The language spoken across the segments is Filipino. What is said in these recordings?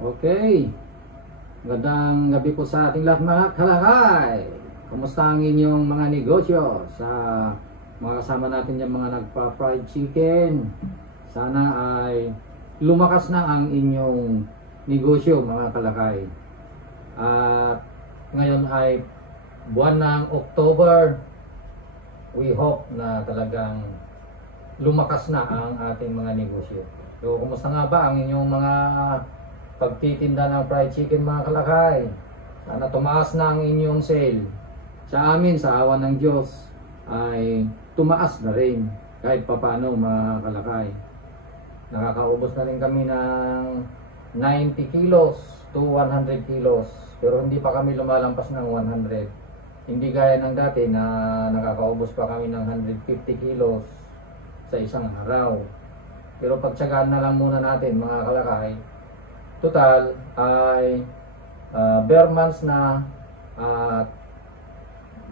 Okay, magandang gabi po sa ating lahat mga kalakay. Kumusta ang inyong mga negosyo? Sa mga kasama natin yung mga nagpa-fried chicken, sana ay lumakas na ang inyong negosyo mga kalakay. At ngayon ay buwan ng October. We hope na talagang lumakas na ang ating mga negosyo. So, kumusta nga ba ang inyong mga pagtitinda ng fried chicken mga kalakay? Sana tumaas na ang inyong sale. Sa amin, sa awa ng Diyos, ay tumaas na rin kahit papano mga kalakay. Nakakaubos na rin kami ng 90 kilos to 100 kilos. Pero hindi pa kami lumalampas ng 100. Hindi gaya ng dati na nakakaubos pa kami ng 150 kilos sa isang araw. Pero pagtsagaan na lang muna natin mga kalakay. Total ay bare months na at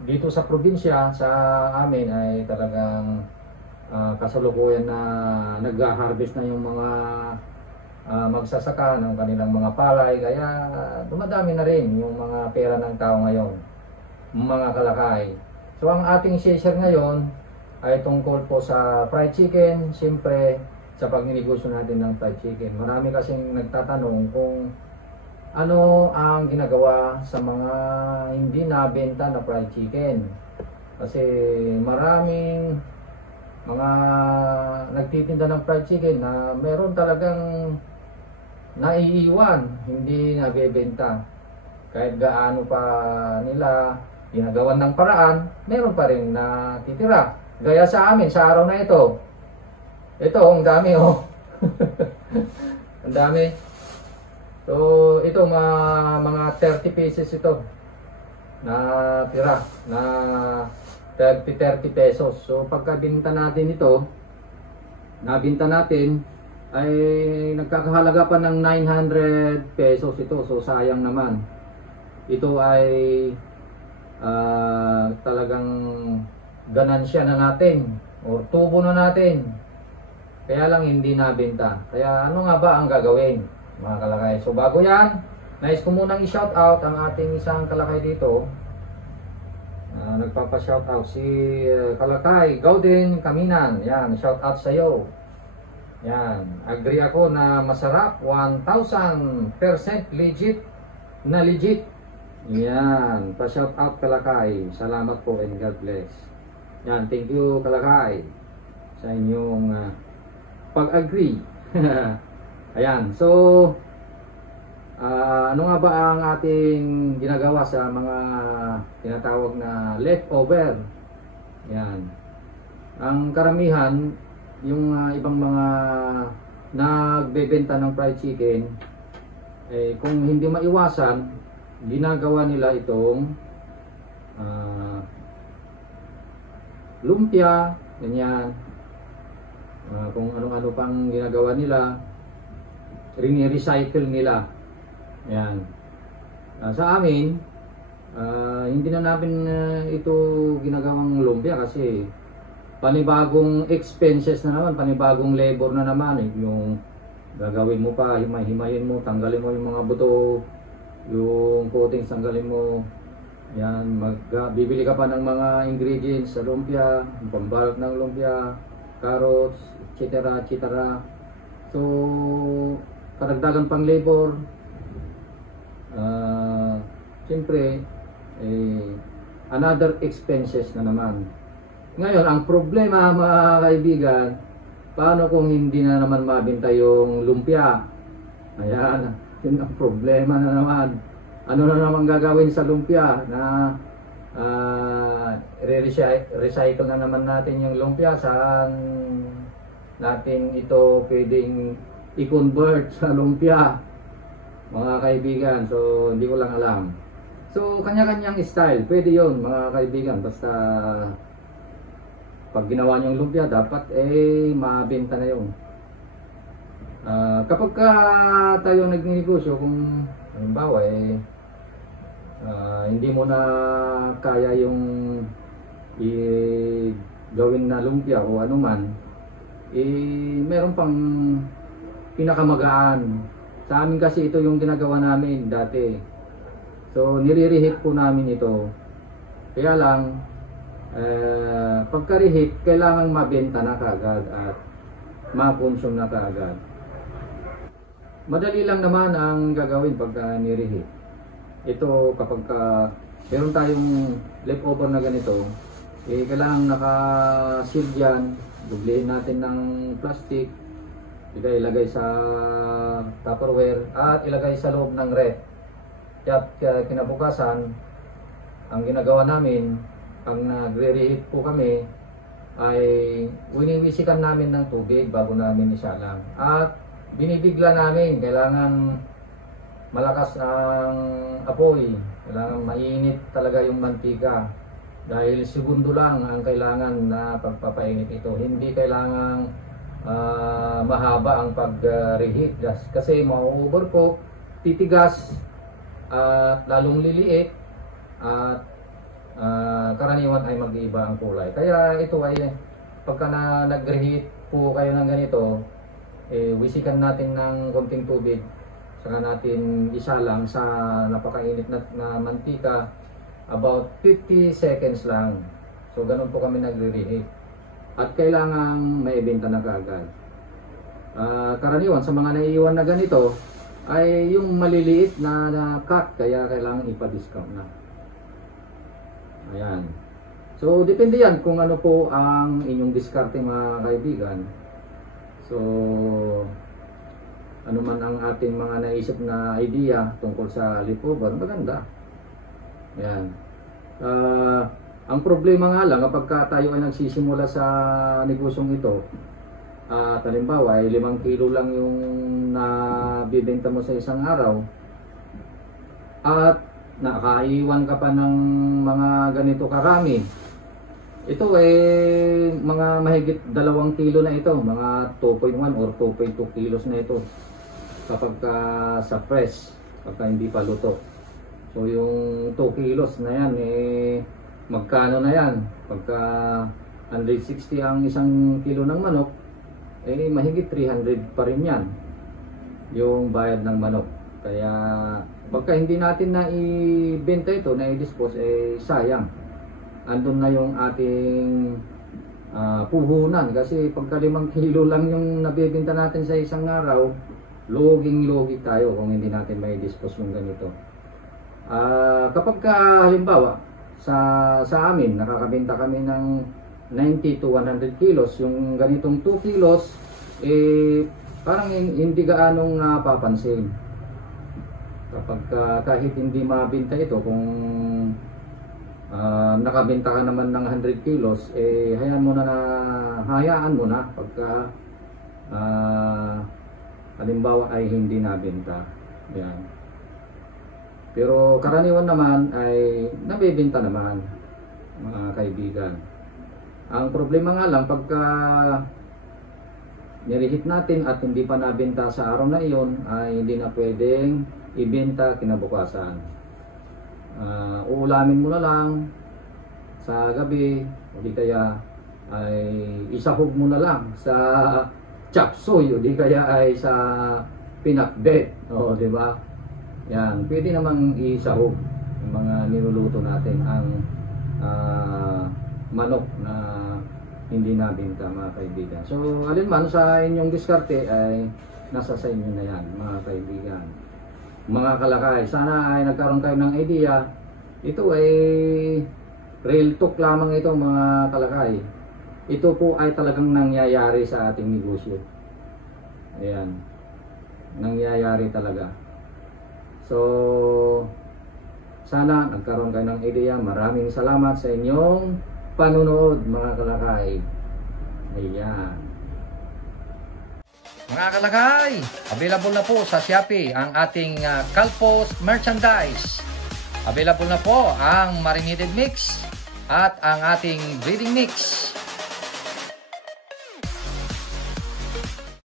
dito sa probinsya sa amin ay talagang kasalukuyan na nag-harvest na yung mga magsasaka ng kanilang mga palay, kaya dumadami na rin yung mga pera ng tao ngayon mga kalakay. So ang ating share ngayon ay tungkol po sa fried chicken. Siyempre sa pagninegosyo natin ng fried chicken, marami kasing nagtatanong kung ano ang ginagawa sa mga hindi nabenta na fried chicken. Kasi maraming mga nagtitinda ng fried chicken na meron talagang naiiwan, hindi nabebenta. Kahit gaano pa nila ginagawan ng paraan, meron pa rin natitira. Gaya sa amin, sa araw na ito. Ito, ang dami oh. Ang dami. So, ito mga 30 pieces ito na tira na 30 pesos. So, pagkabinta natin ito, nabinta natin ay nagkakahalaga pa ng 900 pesos ito. So, sayang naman. Ito ay talagang ganansya na natin o tubo na natin. Kaya lang hindi nabenta. Kaya ano nga ba ang gagawin mga kalakay? So bago yan, nais ko munang i-shout out ang ating isang kalakay dito. Nagpapa-shout out si Kalakay Gauden Kaminan. Yan, shout out sa iyo. Yan, agree ako na masarap, 1000% legit na legit. Yan, pa-shout out Kalakay. Salamat po and God bless. Yan, thank you Kalakay sa inyong pag-agree. Ayan, so ano nga ba ang ating ginagawa sa mga tinatawag na leftover? Yan. Ang karamihan, yung ibang mga nagbebenta ng fried chicken, kung hindi maiwasan, ginagawa nila itong lumpia, ganyan. Kung ano-ano pang ginagawa nila, rini-recycle nila. Yan. Sa amin, hindi na namin ito ginagawang lumpia kasi panibagong expenses na naman, panibagong labor na naman. Yung gagawin mo pa, himay-himayin mo, tanggalin mo yung mga buto, yung coatings, tanggalin mo. Yan, bibili ka pa ng mga ingredients sa lumpia, pambalot ng lumpia, carrots, etc. etc. So, karagdagan pang labor. Siyempre, another expenses na naman. Ngayon, ang problema mga kaibigan, paano kung hindi na naman mabenta yung lumpia? Ayan, yun ang problema na naman. Ano na naman gagawin sa lumpia na recycle na naman natin yung lumpia? Saan natin ito pwedeng i-convert sa lumpia mga kaibigan? So hindi ko lang alam. So kanya-kanyang style, pwede yon mga kaibigan, basta pag ginawa nyo yung lumpia dapat mabenta na yun. Kapag tayo nagnegosyo, kung halimbawa hindi mo na kaya yung gawin na lumpia o anuman, meron pang pinakamagaan Sa amin kasi ito yung ginagawa namin dati. So nire-reheat po namin ito. Kaya lang pagka-reheat kailangan mabenta na kaagad at ma-consume na kaagad. Madali lang naman ang gagawin pagka ni-reheat. Ito kapag meron tayong leftover na ganito, kailangan naka-seal dyan, dublehin natin ng plastic, ilagay sa Tupperware at ilagay sa loob ng ref. Kaya kinabukasan, ang ginagawa namin, pag nagre-reheat po kami, ay winisikan namin ng tubig bago namin isalang. At binibigla namin, kailangan malakas ang apoy, kailangan mainit talaga yung mantika. Dahil segundo lang ang kailangan na pagpapainit ito. Hindi kailangan mahaba ang pag-reheat kasi ma-overcook, titigas, at lalong liliit, at karaniwan ay mag-iiba ang kulay. Kaya ito ay pagka nag-reheat po kayo ng ganito, wisikan natin ng konting tubig, saka natin isalang sa napakainit na mantika, about 50 seconds lang. So ganun po kami nagre-reheat. At kailangan maibenta na kaagad. Karaniwan sa mga naiiwan na ganito ay yung maliliit na cut, kaya kailangan ipa-discount na. Ayan. So depende yan kung ano po ang inyong diskarte mga kaibigan. So ano man ang ating mga naisip na idea tungkol sa leftover, maganda. Ayan. Ang problema nga lang kapag tayo ay nagsisimula sa negosyong ito, halimbawa ay 5 kilo lang yung nabibenta mo sa isang araw, at nakaiwan ka pa ng mga ganito karami, ito mga mahigit 2 kilo na ito, mga 2.1 or 2.2 kilos na ito kapag sa fresh, pagka hindi pa luto. So yung 2 kilos na yan, magkano na yan? Pagka 160 ang 1 kilo ng manok, mahigit 300 pa rin yan yung bayad ng manok. Kaya pagka hindi natin na ibenta ito, na i-dispose, sayang. Andun na yung ating puhunan. Kasi pagka 5 kilo lang yung nabibenta natin sa isang araw, loging-logi tayo kung hindi natin may dispose yung ganito. Kapag halimbawa sa amin nakakabenta kami ng 90 to 100 kilos, yung ganitong 2 kilos parang hindi gaanong napapansin. Kapag kahit hindi mabenta ito, kung nakabenta ka naman ng 100 kilos, hayaan mo na pagka halimbawa ay hindi nabenta. Yan. Pero karaniwan naman ay nabibenta naman mga kaibigan. Ang problema nga lang pagka nirehit natin at hindi pa nabenta sa araw na iyon, ay hindi na pwedeng ibenta kinabukasan. Uulamin mo na lang sa gabi, o di kaya ay isahog mo na lang sa chop suey, o di kaya ay sa pinakbet, o di ba? Yan, pwede namang isahog yung mga niluluto natin, ang manok na hindi nabenta mga kaibigan. So alinman sa inyong diskarte ay nasa sa inyo na yan mga kaibigan. Mga kalakay, sana ay nagkaroon kayo ng idea. Ito ay real talk lamang ito mga kalakay. Ito po ay talagang nangyayari sa ating negosyo. Ayan, nangyayari talaga. So sana nagkaroon kayo ng idea. Maraming salamat sa inyong panunood mga kalakay. Ayan. Mga kalakay, available na po sa Shopee ang ating Calpos merchandise. Available na po ang marinated mix at ang ating breeding mix.